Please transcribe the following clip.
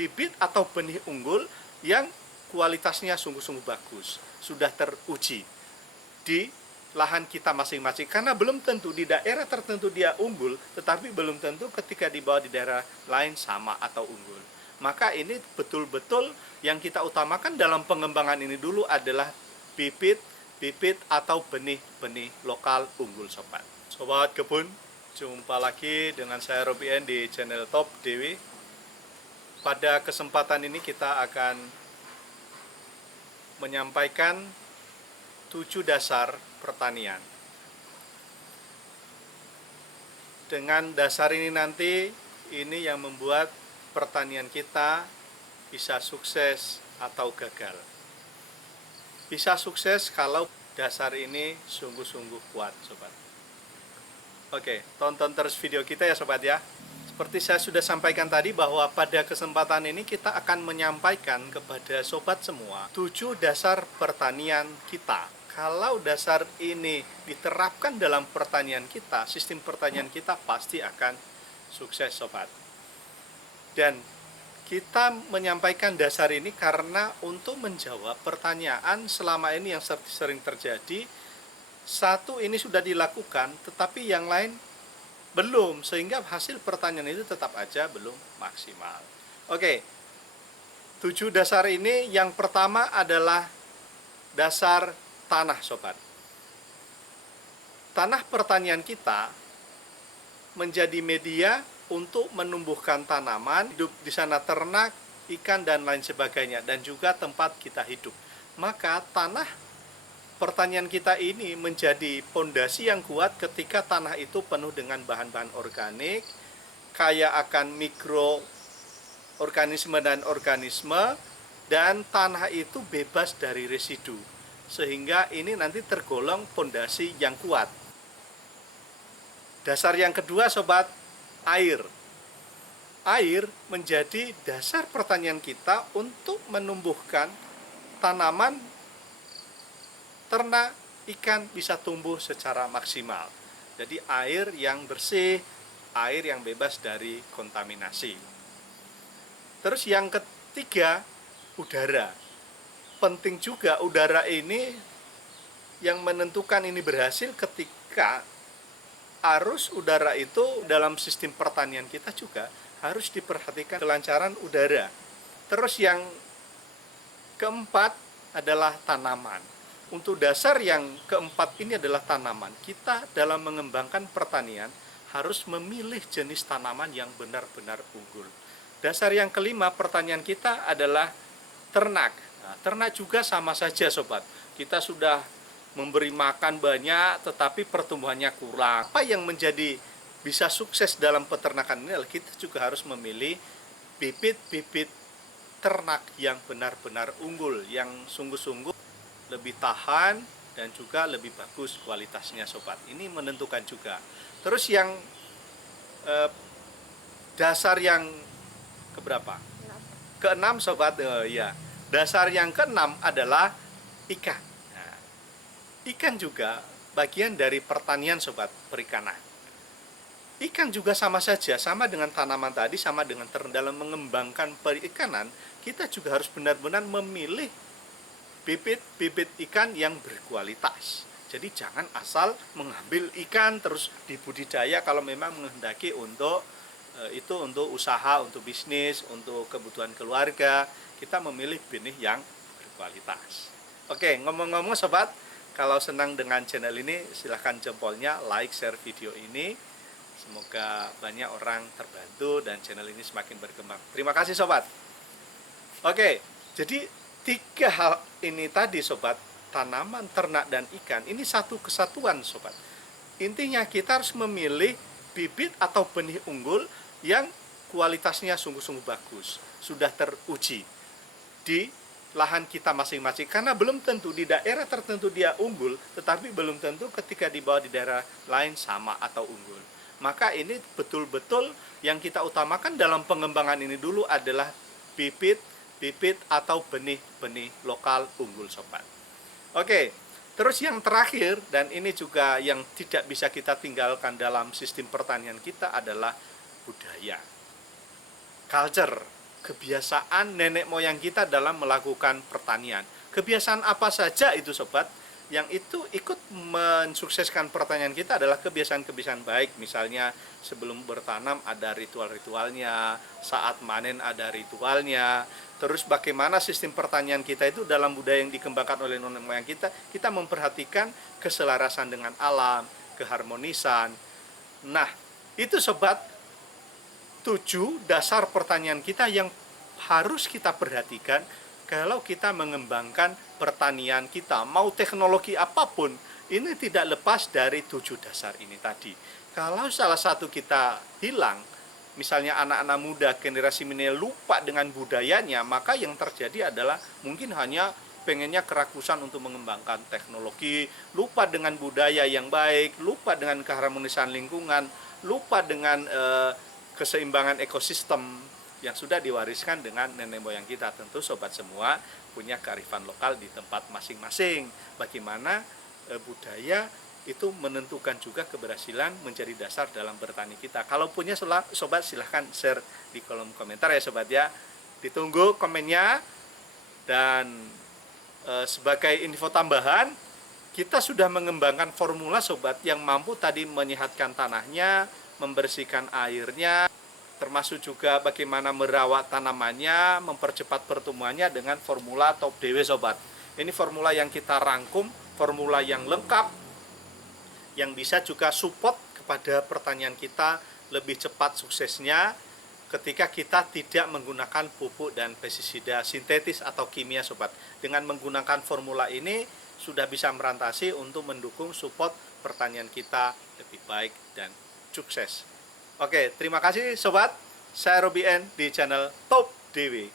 bibit atau benih unggul yang kualitasnya sungguh-sungguh bagus, sudah teruji di lahan kita masing-masing. Karena belum tentu di daerah tertentu dia unggul, tetapi belum tentu ketika dibawa di daerah lain sama atau unggul. Maka ini betul-betul yang kita utamakan dalam pengembangan ini dulu adalah bibit atau benih-benih lokal unggul, sobat. Sobat kebun, jumpa lagi dengan saya Robin di channel Top Dewi. Pada kesempatan ini kita akan menyampaikan 7 dasar pertanian. Dengan dasar ini nanti, ini yang membuat pertanian kita bisa sukses atau gagal. Bisa sukses kalau dasar ini sungguh-sungguh kuat, sobat. Oke, tonton terus video kita ya, sobat ya. Seperti saya sudah sampaikan tadi bahwa pada kesempatan ini kita akan menyampaikan kepada sobat semua 7 dasar pertanian kita. Kalau dasar ini diterapkan dalam pertanian kita, sistem pertanian kita pasti akan sukses, sobat. Dan kita menyampaikan dasar ini karena untuk menjawab pertanyaan selama ini yang sering terjadi. Satu ini sudah dilakukan, tetapi yang lain belum, sehingga hasil pertanian itu tetap aja belum maksimal. Oke, 7 dasar ini, yang pertama adalah dasar tanah, sobat. Tanah pertanian kita menjadi media untuk menumbuhkan tanaman, hidup di sana ternak, ikan, dan lain sebagainya, dan juga tempat kita hidup. Maka tanah pertanian kita ini menjadi pondasi yang kuat ketika tanah itu penuh dengan bahan-bahan organik, kaya akan mikroorganisme dan organisme, dan tanah itu bebas dari residu. Sehingga ini nanti tergolong pondasi yang kuat. Dasar yang kedua, sobat, air. Air menjadi dasar pertanian kita untuk menumbuhkan tanaman, ternak, ikan bisa tumbuh secara maksimal. Jadi air yang bersih, air yang bebas dari kontaminasi. Terus yang ketiga, udara. Penting juga udara ini yang menentukan ini berhasil ketika arus udara itu dalam sistem pertanian kita juga harus diperhatikan kelancaran udara. Terus yang keempat adalah tanaman. Untuk dasar yang keempat ini adalah tanaman. Kita dalam mengembangkan pertanian harus memilih jenis tanaman yang benar-benar unggul. Dasar yang kelima pertanian kita adalah ternak. Nah, ternak juga sama saja, sobat. Kita sudah memberi makan banyak, tetapi pertumbuhannya kurang. Apa yang menjadi bisa sukses dalam peternakan ini adalah kita juga harus memilih bibit-bibit ternak yang benar-benar unggul, yang sungguh-sungguh lebih tahan dan juga lebih bagus kualitasnya, sobat. Ini menentukan juga. Terus yang dasar yang keberapa? Keenam, sobat. Ya. Dasar yang keenam adalah ikan. Nah, ikan juga bagian dari pertanian, sobat, perikanan. Ikan juga sama saja, sama dengan tanaman tadi, sama dengan dalam mengembangkan perikanan, kita juga harus benar-benar memilih bibit-bibit ikan yang berkualitas. Jadi jangan asal mengambil ikan terus dibudidaya kalau memang menghendaki untuk usaha, untuk bisnis, untuk kebutuhan keluarga. Kita memilih benih yang berkualitas. Oke, ngomong-ngomong, sobat, kalau senang dengan channel ini silahkan jempolnya, like, share video ini. Semoga banyak orang terbantu dan channel ini semakin berkembang. Terima kasih, sobat. Oke, jadi 3 hal ini tadi, sobat, tanaman, ternak, dan ikan, ini satu kesatuan, sobat. Intinya kita harus memilih bibit atau benih unggul yang kualitasnya sungguh-sungguh bagus, sudah teruji di lahan kita masing-masing. Karena belum tentu di daerah tertentu dia unggul, tetapi belum tentu ketika dibawa di daerah lain sama atau unggul. Maka ini betul-betul yang kita utamakan dalam pengembangan ini dulu adalah bibit atau benih-benih lokal unggul, sobat. Oke, terus yang terakhir, dan ini juga yang tidak bisa kita tinggalkan dalam sistem pertanian kita adalah budaya, culture. kebiasaan nenek moyang kita dalam melakukan pertanian. Kebiasaan apa saja itu sobat? Yang itu ikut mensukseskan pertanian kita adalah kebiasaan-kebiasaan baik. Misalnya sebelum bertanam ada ritual-ritualnya, saat manen ada ritualnya. Terus bagaimana sistem pertanian kita itu dalam budaya yang dikembangkan oleh nenek moyang kita memperhatikan keselarasan dengan alam, keharmonisan. Nah, itu sobat, 7 dasar pertanian kita yang harus kita perhatikan kalau kita mengembangkan pertanian kita. Mau teknologi apapun, ini tidak lepas dari 7 dasar ini tadi. Kalau salah satu kita hilang, misalnya anak-anak muda generasi milenial lupa dengan budayanya, maka yang terjadi adalah mungkin hanya pengennya kerakusan untuk mengembangkan teknologi, lupa dengan budaya yang baik, lupa dengan keharmonisan lingkungan, lupa dengan keseimbangan ekosistem yang sudah diwariskan dengan nenek moyang kita. Tentu sobat semua punya kearifan lokal di tempat masing-masing. Bagaimana budaya itu menentukan juga keberhasilan menjadi dasar dalam bertani kita. Kalau punya sobat silahkan share di kolom komentar ya sobat ya. Ditunggu komennya. Dan sebagai info tambahan, kita sudah mengembangkan formula sobat yang mampu tadi menyehatkan tanahnya, membersihkan airnya, termasuk juga bagaimana merawat tanamannya, mempercepat pertumbuhannya dengan formula Top DW sobat. Ini formula yang kita rangkum, formula yang lengkap, yang bisa juga support kepada pertanian kita lebih cepat suksesnya ketika kita tidak menggunakan pupuk dan pestisida sintetis atau kimia sobat. Dengan menggunakan formula ini sudah bisa merantasi untuk mendukung support pertanian kita lebih baik dan sukses. Oke, terima kasih sobat. Saya Robi N di channel Top DW.